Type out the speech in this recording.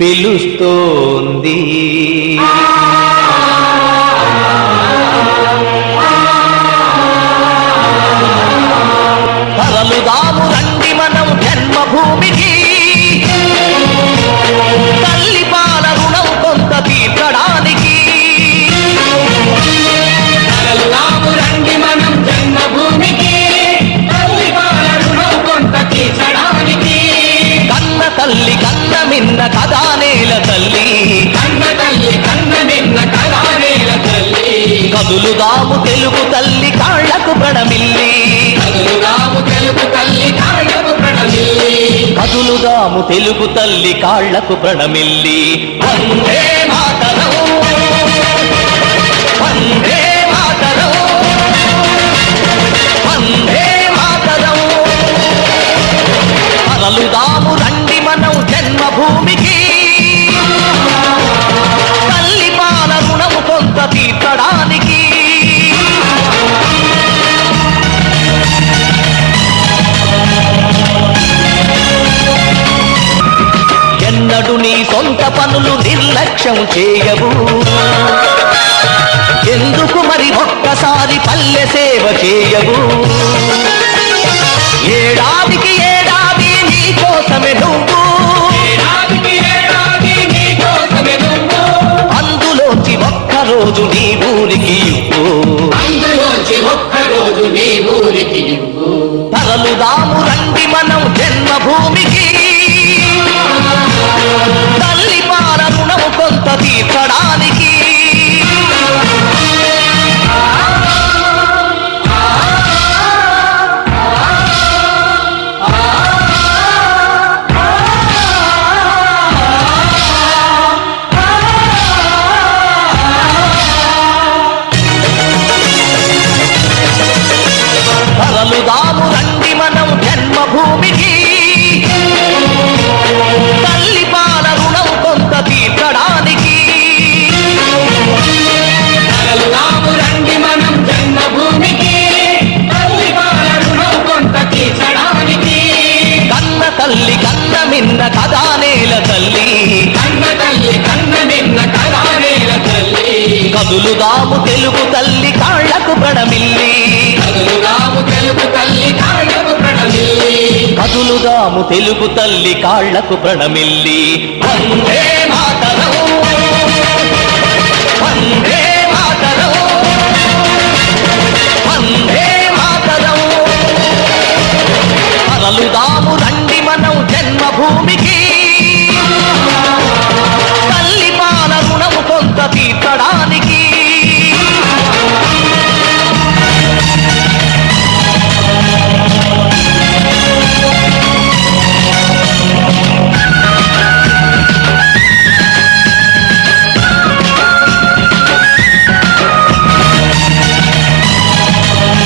పిలుస్తోంది. తరలుదాము రండి మనం జన్మభూమికి, తల్లి పాల రుణం కొంత తీర్చడానికి. తరలుదాము రండి మనం జన్మభూమికి, తల్లి పాల రుణం కొంత తీర్చడానికి. కన్న తల్లి కన్న మిన్న కదా నేల తల్లి, కన్న తల్లి కన్న నిన్న కదా నేల తల్లి. కదులుదాము తెలుగు తల్లి కాళ్లకు ప్రణమిల్లి, కదులుదాము తెలుగు తల్లి కాళ్లకు ప్రణమిల్లి. కదులుదాము తెలుగు తల్లి కాళ్లకు ప్రణమిల్లి. వందే మాతరం, వందే మాతరం, వందే మాతరం. తరలుదాము రండి మనం జన్మభూమికి, తల్లి పాల రుణము కొంత తీర్చడానికి. ఎన్నడు నీ సొంత పనులు నిర్లక్ష్యం చేయవు, ఎందుకు మరి ఒక్కసారి పల్లె సేవ చేయవు? ఏడాదికి ఏడాది నీ కోసమే నువ్వు, ఏడాదికి ఏడాది నీ కోసమే నువ్వు. అందులోంచి ఒక్కరోజు నీ ఊరికి ఇవ్వు, అందులోంచి ఒక్కరోజు నీ ఊరికి ఇవ్వు. తరలుదాము రండి మనం జన్మభూమికి, తల్లి పాల రుణము కొంత తీర్చడానికి. తరలుదాము రండి మనం జన్మభూమికి, తల్లి పాల రుణం కొంత తీర్చడానికి. తరలుదాము రండి మనం జన్మభూమికి, తల్లి పాల రుణం కొంత తీర్చడానికి. కన్న తల్లి కన్న మిన్న కదా నేల తల్లి, కన్న తల్లి కన్న నిన్న కదా నేల తల్లి. కదులుదాము తెలుగు తల్లి కాళ్లకు ప్రణమిల్లి, కదులుదాము తెలుగు తల్లి కాళ్లకు ప్రణమిల్లి. కదులుదాము తెలుగు తల్లి కాళ్లకు ప్రణమిల్లి. వందే